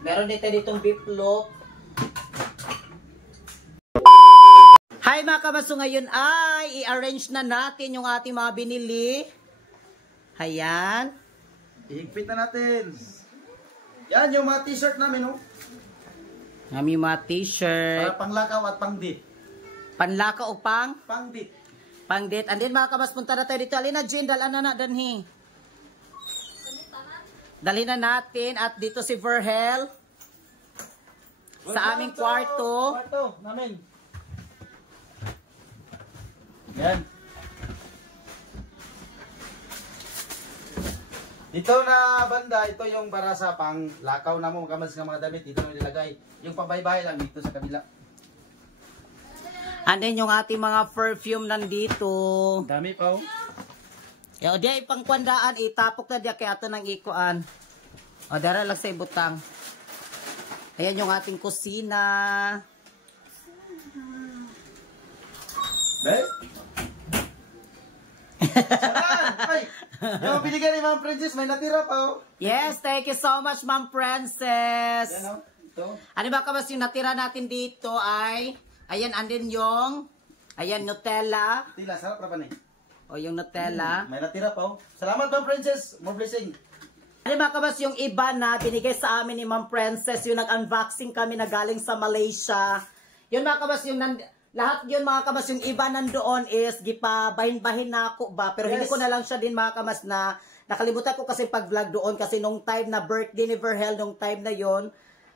Meron din tayo ditong beef loaf. Hi mga kabaso, ngayon ay i-arrange na natin yung ating mga binili. Ayan. Ihigpit na natin. Yan yung mga t-shirt namin, oh. Ngami mga t-shirt. Para panglakaw at pangdit. Panlaka o pang? Pangdit. Pangdit. And then mga kabas, punta na tayo dito. Alina, Jen, dalan na danhi. Dalhin na natin. At dito si Verhel. Sa aming kwarto. Kwarto namin. Yan. Dito na banda, ito yung para sa pang lakaw na mo, kamas ng mga damit, dito na nilagay. Yung pambaybahay lang dito sa kabila. And then yung ating mga perfume nandito. Dami pa, oh. Yo, di pang kwandaan, itapok na diya kaya ito ng ikuan. O, dara lang sa ibutang. Ayan yung ating kusina. Be? Saan? Ay! Yung binigyan ni Ma'am Princess, may natira pa, oh. Yes, thank you so much, Ma'am Princess. Yan, oh. Ito. Ano ba kabas yung natira natin dito ay, ayan, andin yung, ayan, Nutella. Tila, sarap na ba eh? O, yung Nutella. May natira pa, oh. Salamat, Ma'am Princess. More blessing. Ano ba kabas yung iba na binigay sa amin ni Ma'am Princess, yung nag-unboxing kami na galing sa Malaysia. Yun mga kabas yung lahat yun mga kabas yung iba nandoon is gipabahin-bahin na ako ba, pero hindi ko na lang siya din mga kabas na nakalimutan ko kasi pag-vlog doon kasi nung time na birthday ni Verhel, nung time na yun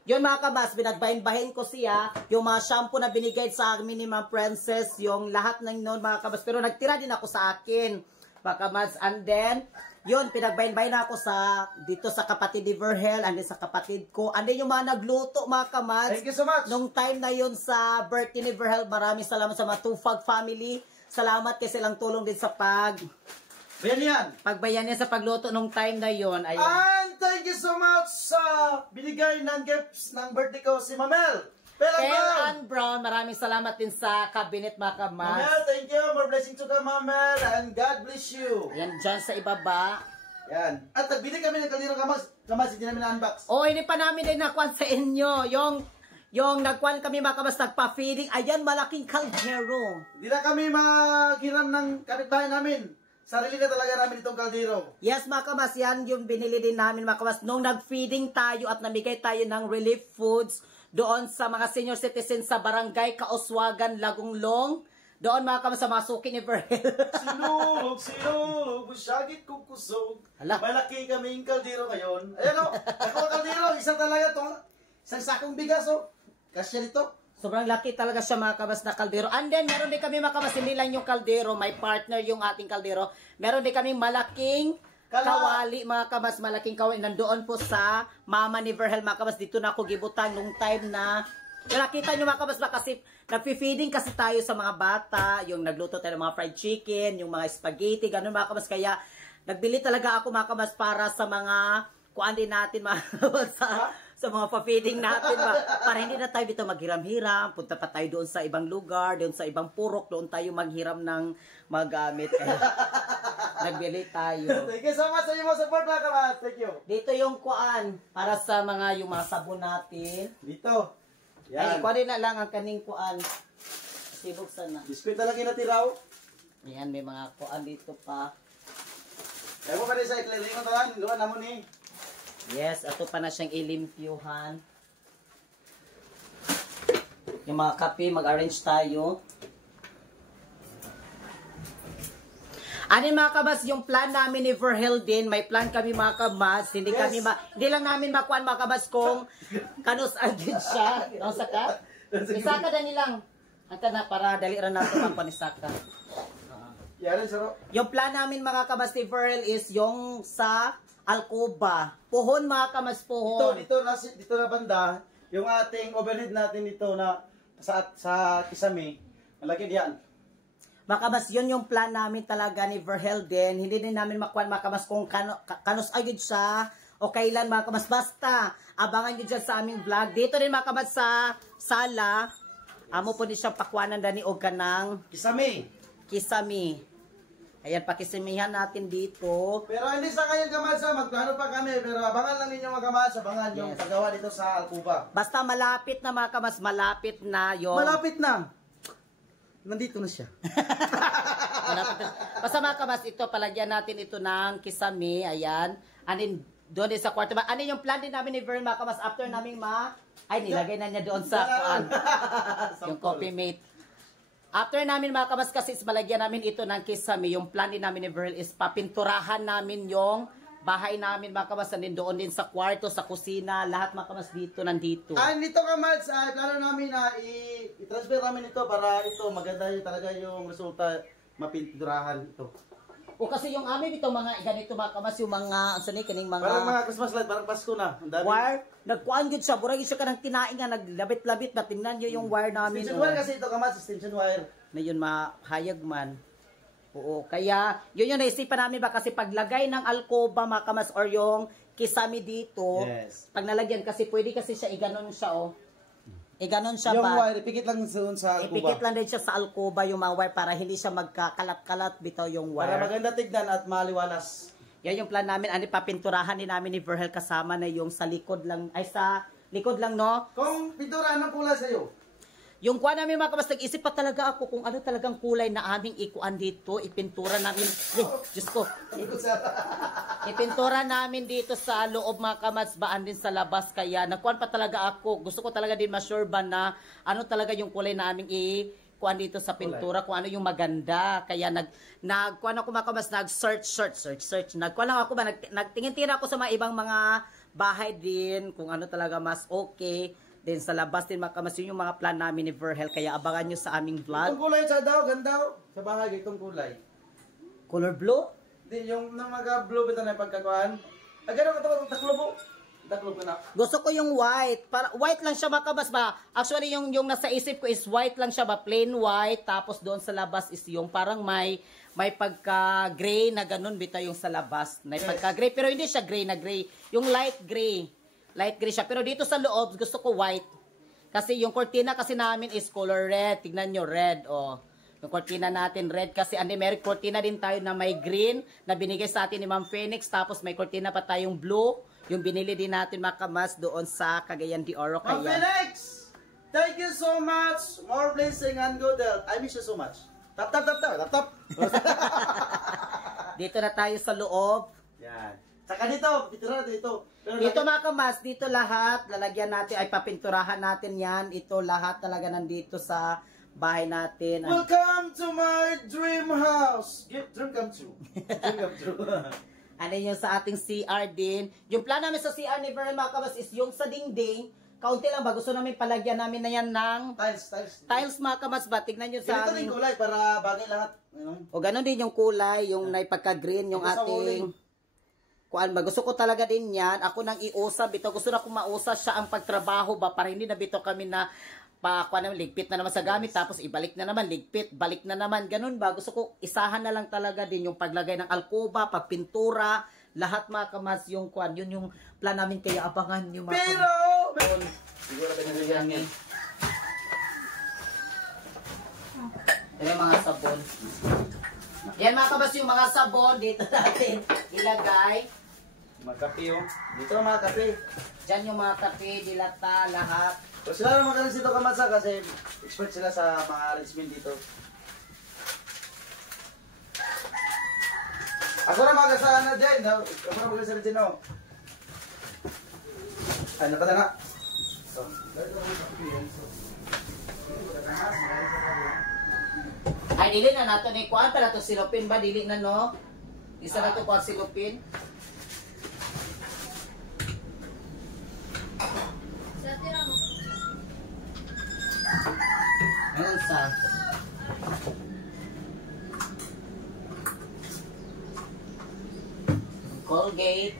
mga kabas, binagbahin-bahin ko siya, yung mga shampoo na binigay sa amin ni Ma'am Princess, yung lahat ng noon mga kabas, pero nagtira din ako sa akin mga kabas, and then yun, pinagbahin-bahin na ako dito sa kapatid ni Verhel, and then sa kapatid ko. And then yung mga nagluto, mga kamads. Thank you so much. Nung time na yun sa birthday ni Verhel, maraming salamat sa mga Tufag family. Salamat kasi lang tulong din sa pagbayan niya sa pagluto nung time na yun. Ayan. And thank you so much sa binigay ng gifts ng birthday ko si Mamel. Pel Brown, maraming salamat din sa cabinet mga kamads. Mamel, thank you. More blessing to ka, Mamel. And God bless you. Ayan, dyan sa ibaba. Yan. At nagbili kami ng kaldero kamas, hindi namin na-unbox. Oh, hindi pa namin din nakuha sa inyo. Yung nagkuhan kami mga kabas, nagpa-feeding. Ayan, malaking kaldero. Hindi na kami maghiram ng kapitbahay namin. Sarili na talaga namin itong kaldero. Yes, mga kabas, yan yung binili din namin mga kabas. Nung nag-feeding tayo at namigay tayo ng relief foods doon sa mga senior citizens sa barangay Kauswagan, Lagunglong. Doon mga kabas sa mga suki ni Verhel. Sinulog, busyagit kong kusog. Hala. Malaki kaming kaldero ngayon. Ayan o, ako ang kaldero. Isang talaga to. Isang sakong bigas o. Kasya nito. Sobrang laki talaga siya mga kabas na kaldero. And then, meron din kami mga kabas, hindi lang yung kaldero, may partner yung ating kaldero. Meron din kami malaking kawali mga kabas, malaking kawali. Nandoon po sa mama ni Verhel mga kabas. Dito na ako gibutang nung time na nakita nyo mga kabas ba kasi nag-feeding kasi tayo sa mga bata, yung nagluto tayo ng mga fried chicken, yung mga spaghetti, ganun mga kabas. Kaya nagbili talaga ako mga kabas para sa mga kuan din natin mga kabas sa mga pa-feeding natin para hindi na tayo dito maghiram-hiram, punta pa tayo doon sa ibang lugar, doon sa ibang purok, doon tayo maghiram ng magamit. Nagbili tayo. Thank you so much sa inyong support mga kabas. Thank you. Dito yung kuan para sa yung mga sabon natin. Dito. Ay, Yan. kunin na lang ang kaning kuan. Sibuksan na. Biskuit na lagi natiraw. Ayan, may mga kuan dito pa. Kaya mo ka rin sa iklering mo talan. Luwan na mo ni. Yes, ato pa na siyang ilimpyuhan. Yung mga kape, mag-arrange tayo. Ano mga kabas, yung plan namin ni Verhel din, may plan kami mga kabas, hindi lang namin makuan mga kabas kung kanus agad siya. Ang saka? Isaka na nilang. Anta na, para dali rin natin ang panisaka. Yan, saro. Yung plan namin mga kabas ni Verhel is yung sa Alcoba. Puhon mga kabas, puhon. Dito na banda, yung ating overhead natin dito na sa Kisame, malaki diyan. Makabas, yun yung plan namin talaga ni Verhel din. Hindi din namin makuha makabas kung kanus agad siya o kailan makabas. Basta, abangan nyo dyan sa aming vlog. Dito din makabas sa sala. Amo po din siyang pakwanan dani o kanang Kisame. Kisame. Ayan, pakisimihan natin dito. Pero hindi sa kanyang kamalsa, magplano pa kami. Pero abangan lang ninyo mga kamalsa, abangan yung paggawa dito sa Alcuba. Basta malapit na mga kamas, malapit na yung... Malapit na. Nandito na siya. Malapit na. Basta mga kamas, ito, palagyan natin ito ng kisame. Ayan. Anin, doon din sa kwarto. Ano yung plan din namin ni Vern, mga kamas, after namin Ay, nilagay na niya doon sa yung coffee mate. After namin mga kamas kasi malagyan namin ito ng kisame, yung plan din namin ni Verl is papinturahan namin yung bahay namin mga kamas, doon din sa kwarto, sa kusina, lahat mga kamas dito, nandito. Nito kamas, plano namin na i-transfer namin ito para ito maganda yung talaga yung resulta, mapinturahan ito. O kasi yung amin ito mga ganito mga kamas, yung mga sani kaning mga parang mga Christmas light, parang Pasko na. Wire, nagkuan gyud siya, burag siya kanang tinaing nga naglabit-labit, tingnan niyo yung wire namin. Extension wire kasi ito kamas, extension wire. Na yun mahayag man. Oo, kaya yun yung naisipan namin ba kasi paglagay ng alcoba mga kamas or yung kisame dito, pag nalagyan kasi pwede kasi siya iganon siya ganon siya yung ba? wire, ipikit lang sa alcoba. Ipikit lang din siya sa alcoba yung mga wire para hindi siya magkakalat-kalat bitaw yung wire. Para maganda tignan at maliwalas. Yan yung plan namin, papinturahan din namin ni Verhel kasama na yung sa likod lang, ay sa likod lang no? Kung pintura, anong kulay sa'yo? Yung kuha namin mga kamas, nag-isip pa talaga ako kung ano talagang kulay na aming ikuan dito, ipintura namin, Diyos ko, ipintura namin dito sa loob mga kamas, baan din sa labas, kaya nakuan pa talaga ako, gusto ko talaga din ma-sure ba na ano talaga yung kulay na aming kuan dito sa pintura, kung ano yung maganda, kaya nagkuan ako mga kamas, nag-search, nagkuan lang ako ba, nagtingin-tira ako sa mga ibang mga bahay din, kung ano talaga mas okay. Then sa labas din mga kamas, yun yung mga plan namin ni Verhel. Kaya abangan nyo sa aming vlog. Itong kulay sa daw, ganda. Sa bahay, itong kulay. Color blue? Di, yung mga blue bita na pagkakuan. Gano'n ka ito, taklob mo. Taklob ka na. Gusto ko yung white. Para, white lang siya mga kamas ba? Actually, yung nasa isip ko is white lang siya ba? Plain white. Tapos doon sa labas is yung parang may pagka-gray na ganun bita yung sa labas. May pagka-gray. Pero hindi siya gray na gray. Yung light gray. Light gray siya. Pero dito sa loob, gusto ko white. Kasi yung cortina kasi namin is color red. Tignan nyo, red. Oh. Yung cortina natin, red. Kasi may cortina din tayo na may green na binigay sa atin ni Ma'am Phoenix. Tapos may cortina pa tayong blue. Yung binili din natin mga kamas doon sa Cagayan de Oro. Ma'am Phoenix! Thank you so much! More blessing and good health. I miss you so much. Tap, tap, tap, tap, tap, tap. Dito na tayo sa loob. Yan. Saka dito, pitira dito. Pero dito mga kamas, dito lahat, lalagyan natin, ay papinturahan natin yan. Ito lahat talaga nandito sa bahay natin. Welcome to my dream house! Dream come true. Dream come true. Ano yung sa ating CR din. Yung plan namin sa CR ni Verhel mga kamas is yung sa dingding, kaunti lang ba, gusto namin palagyan namin na yan ng tiles mga kamas ba? Tignan nyo sa aming kulay para bagay lahat. O ganon din yung kulay, yung naipagka-green, yung ating... Kuan ba, gusto ko talaga din yan. Ako nang iusab ito. Gusto na kong mausap siya ang pagtrabaho ba para hindi na bito kami na kuan naman, ligpit na naman sa gamit tapos ibalik na naman, ligpit, balik na naman. Ganun ba? Gusto ko isahan na lang talaga din yung paglagay ng alcoba, pagpintura, lahat mga kamas yung kuan. Yun yung plan namin kaya abangan yung mga pero siguro ba nilagyan yan? Yung mga sabon. Yan mga kabas yung mga sabon dito natin ilagay. Mga kape oh. Dito mga kape. Diyan yung mga kape, dilata, lahat. So sila naman kasi dito kamansa kasi expert sila sa mga arrangement dito. Ako na magasahan na dyan. Ako na magasahan na dyan oh. Ay, nakata na. Ay, dili na nato ni kuan para to silupin ba? Dili na no? Isa na to kuan silupin. Ayun sa. Colgate.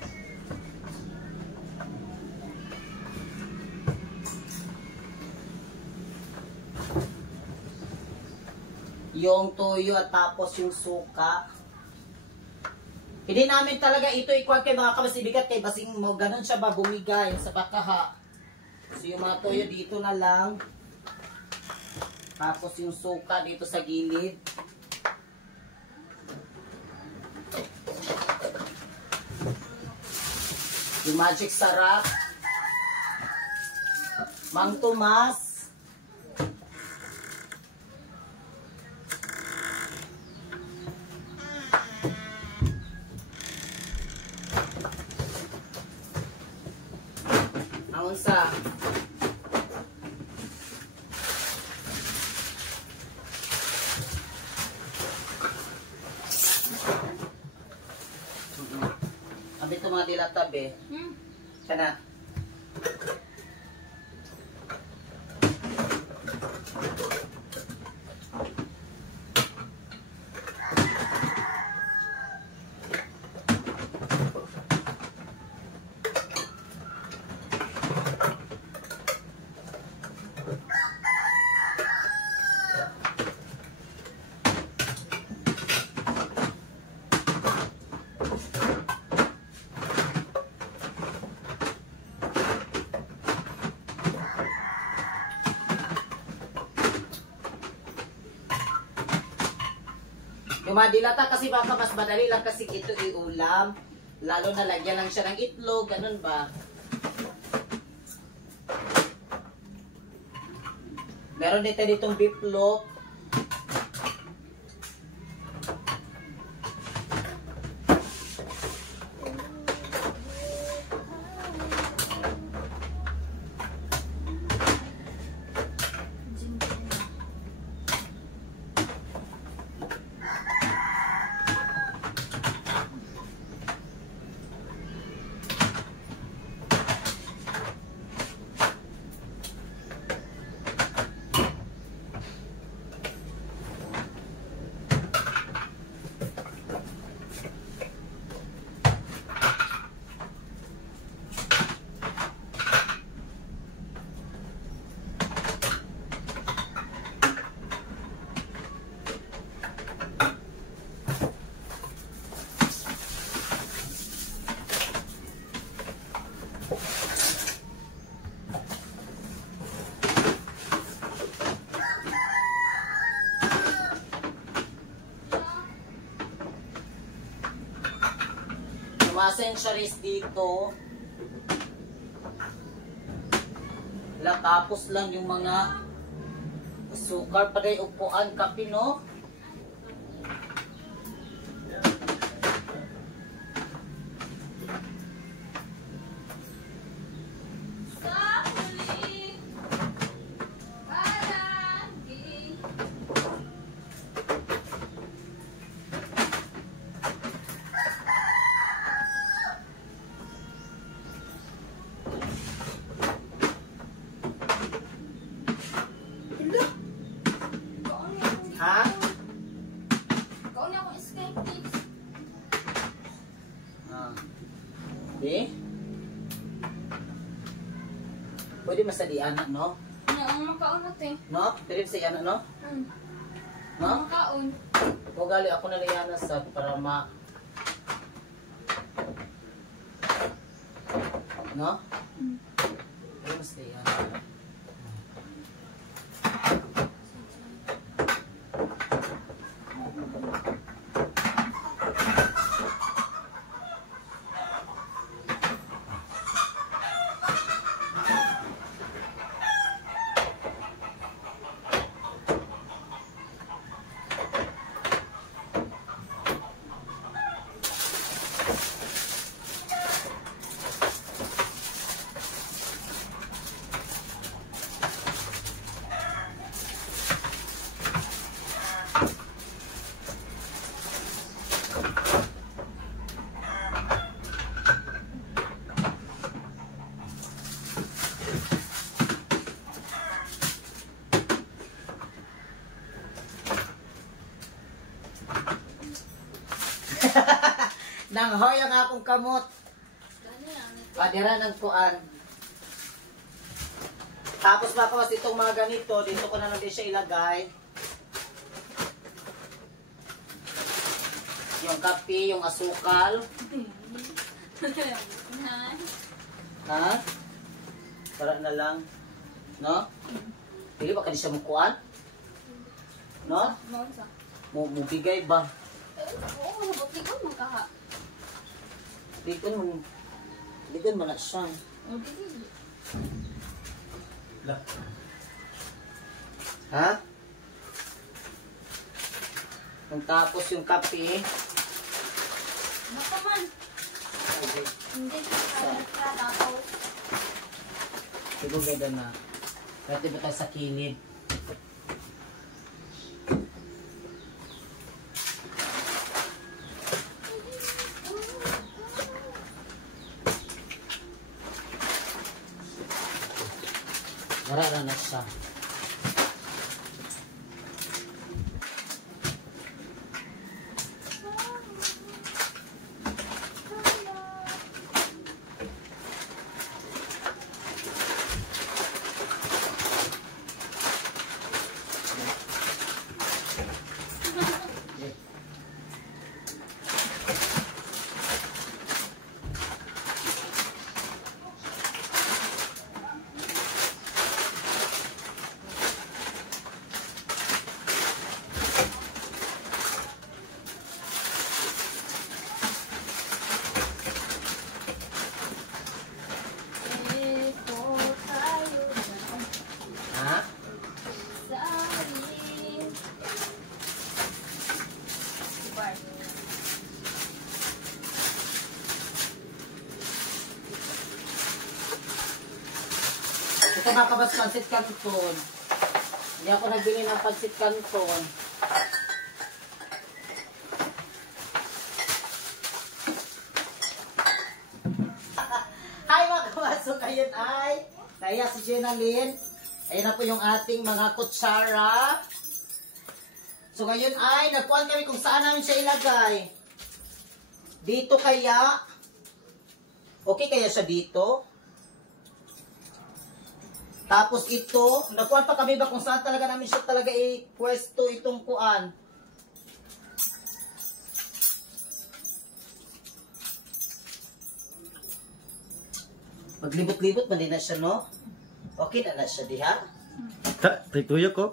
Yung tuyo at tapos yung suka. Hindi namin talaga ito ikuan kay mga kabasibigat kay basing mo ganun siya ba bumigay sa bakaha. So yung mga tuyo dito na lang. Tapos yung suka dito sa gilid. Yung Magic Sarap. Mang Tomas. Ang unsa. Abi ito mga dilata be. Kana. Yung mga dilata kasi baka mas madali lang kasi ito iulam. Lalo na lagyan lang siya ng itlog, ganun ba? Meron din tayo ditong beef loaf. Mga centuries dito. Tapos lang yung mga sukar pa rin upuan, kape, no? Ha? Ikaw na akong escape tips. Di? Pwede masadian, no? Ang makaon natin. No? Pwede masadian, no? No? Ang makaon. O gali ako na liyanas sa para ma... No? Pwede masadian. Nanghoy ang akong kamot. Padiran ang kuan. Tapos makawas itong mga ganito, dito ko na lang din siya ilagay. Yung kape, yung asukal. Ha? Para na lang. No? Pili ba ka di siya mukuan? No? Mubigay ba? Oo, mabutigon mo kaha. Dito mo. Ligan mo na siya. Oh, dili. Lah. Ha? Kung tapos yung kape, Baka man. Hindi ka tapos. siguro ganda na. Pwede ba tayo sa kilid? Narara na siya. Ha? Ito makabas pansit canton. Hindi ako nagbili ng pansit canton. Hi mga kamasok, ayun ay kaya si Jenalyn. Ayun na po yung ating mga kutsara. So ngayon ay nagkuhan kami kung saan namin siya ilagay. Dito kaya? Okay kaya siya dito? Tapos ito, nagkuhan pa kami ba kung saan talaga namin siya talaga i-pwesto itong kuan. Maglibot-libot man din na siya, no? Okay na siya, diha? Tuyok ko.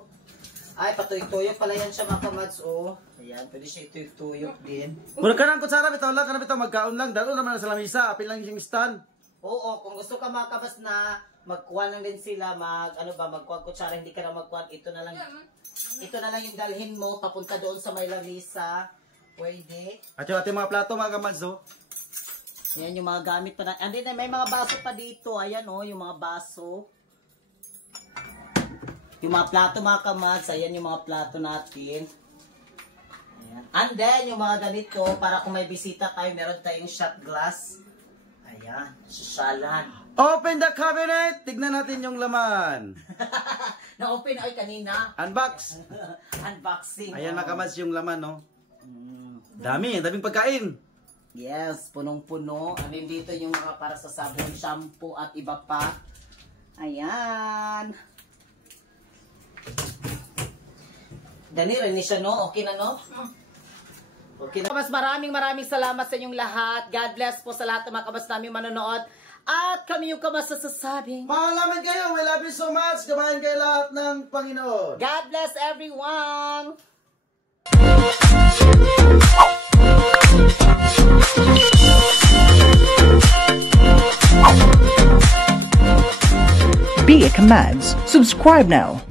Ay, patuyok-tuyok pala yan siya, mga kamads, oh. Ayan, pwede siya ituyok-tuyok din. Mura ka ng kutsara, bitaw lang, ka na bitaw, magkaon lang. Dalo naman sa lamisa, apil lang yung stand. Oo, kung gusto ka mga kabas na magkuha lang din sila, magkuha kutsara, hindi ka na magkuha, ito na lang yung dalhin mo, papunta doon sa may lamisa. Pwede. At yung ating mga plato, mga kamads, oh. Ayan yung mga gamit pa na. And then, may mga baso pa dito. Ayan, oh, yung mga baso. Yung mga plato, mga kamads. Ayan yung mga plato natin. Ayan. And then, yung mga ganito, para kung may bisita tayo, meron tayong shot glass. Ayan, sasyalan. Open the cabinet! Tignan natin yung laman. Na-open ay kanina. Unbox. Unboxing. Ayan, mga kamads, yung laman, no? Daming pagkain. Yes, punong-puno. Ano dito yung mga para sa sabon, shampoo at iba pa. Ayan. Dali rin siya, no? Okay na, no? Okay na. Mas maraming salamat sa inyong lahat. God bless po sa lahat ng mga kabas namin manonood. At kami yung kamasasasabing. Maalaman kayo, we love you so much. Kabayan kayo lahat ng Panginoon. God bless everyone. Be a Commands. Subscribe now.